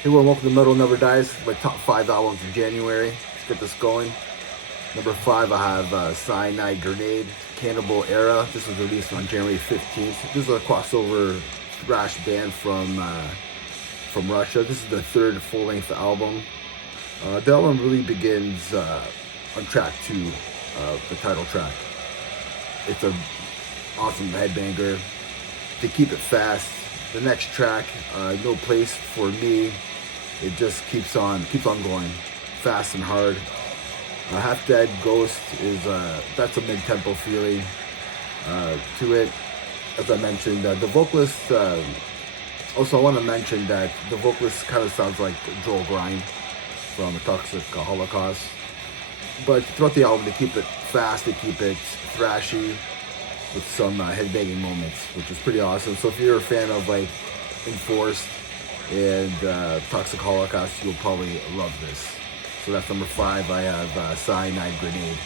Hey, everyone, welcome to Metal Never Dies, my top 5 albums of January. Let's get this going. Number 5, I have Cyanide Grenade, Cannibal Era. This was released on January 15th. This is a crossover thrash band from Russia. This is their third full-length album. The album really begins on track 2, the title track. It's an awesome headbanger. They keep it fast. The next track, No Place for Me, it just keeps on going, fast and hard. Half Dead Ghost is that's a mid-tempo feeling to it. As I mentioned, the vocalist. Also, I want to mention that the vocalist kind of sounds like Joel Grind from Toxic Holocaust. But throughout the album, they keep it fast, they keep it thrashy, with some headbanging moments, which is pretty awesome. So if you're a fan of like Enforced and Toxic Holocaust, you'll probably love this. So that's number 5. I have Cyanide Grenade.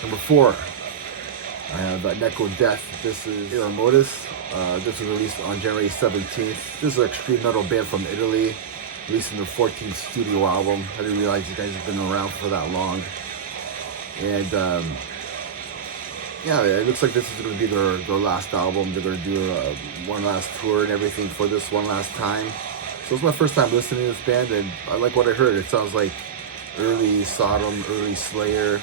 Number 4, I have Necro Death. This is Era Modus. This was released on January 17th. This is an extreme metal band from Italy, releasing their 14th studio album. I didn't realize you guys have been around for that long. And yeah, it looks like this is going to be their last album. They're going to do one last tour and everything for this one last time. So it's my first time listening to this band, and I like what I heard. It sounds like early Sodom, early Slayer,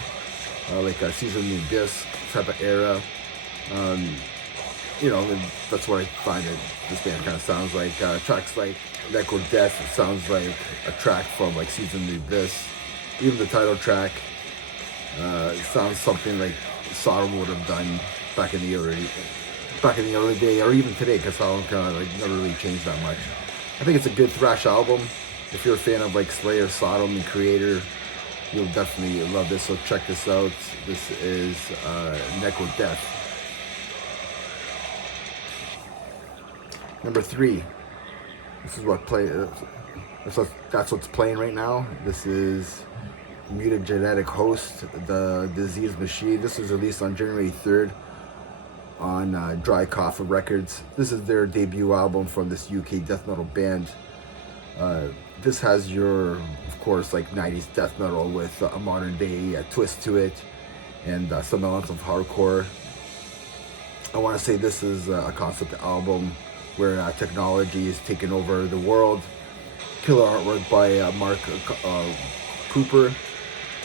like a Season of the Abyss type of era. You know, that's what I find it. This band kind of sounds like. Tracks like Necro Death, it sounds like a track from like Season of the Abyss. Even the title track, it sounds something like Sodom would have done back in the early day, or even today, because Sodom kind of like never really changed that much. I think it's a good thrash album. If you're a fan of like Slayer, Sodom, and Creator, you'll definitely love this. So check this out. This is Necro Death. Number 3. This is what that's what's playing right now. This is Mutagenetic Host, the Disease Machine. This was released on January 3rd on Dry Coffin Records. This is their debut album from this UK death metal band. This has your, of course, like 90s death metal with a modern day twist to it, and some elements of hardcore. I want to say this is a concept album where technology is taking over the world. Killer artwork by Mark Cooper.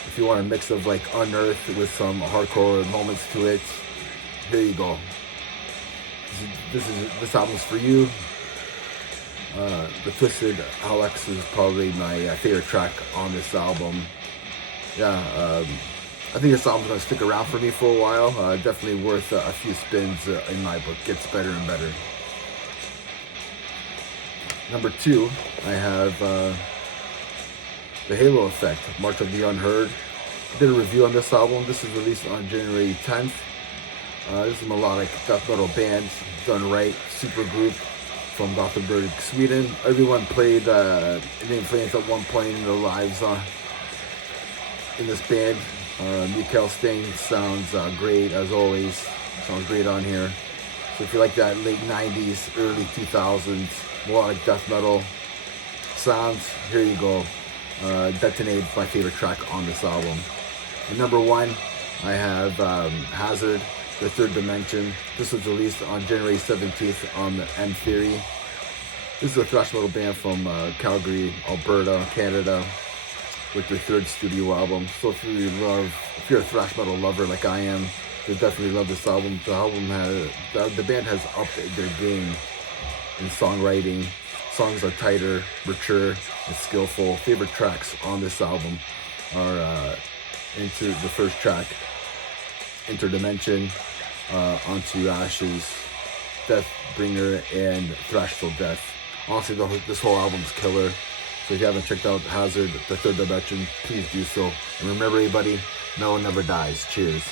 If you want a mix of like Unearthed with some hardcore moments to it, here you go. This album's for you. The Twisted Alex is probably my favorite track on this album. Yeah, I think this album's gonna stick around for me for a while. Definitely worth a few spins in my book. Gets better and better. Number 2, I have The Halo Effect, March of the Unheard. I did a review on this album. This is released on January 10th. This is a melodic death metal band done right, super group from Gothenburg, Sweden. Everyone played in Flames at one point in their lives in this band. Mikael Sting sounds great as always. Sounds great on here. So if you like that late 90s, early 2000s melodic death metal sounds, here you go. Detonate, my favorite track on this album. And number 1, I have Hazard, The Third Dimension. This was released on January 17th on the M Theory. This is a thrash metal band from Calgary, Alberta, Canada, with their 3rd studio album. So if you're a thrash metal lover like I am, you'll definitely love this album. The band has upped their game in songwriting. Songs are tighter, mature, and skillful. Favorite tracks on this album are into the first track, Interdimension, Onto Ashes, Deathbringer, and Thrash Till Death. Honestly, this whole album's killer. So if you haven't checked out Hazard, The Third Dimension, please do so. And remember, everybody, no one never dies. Cheers.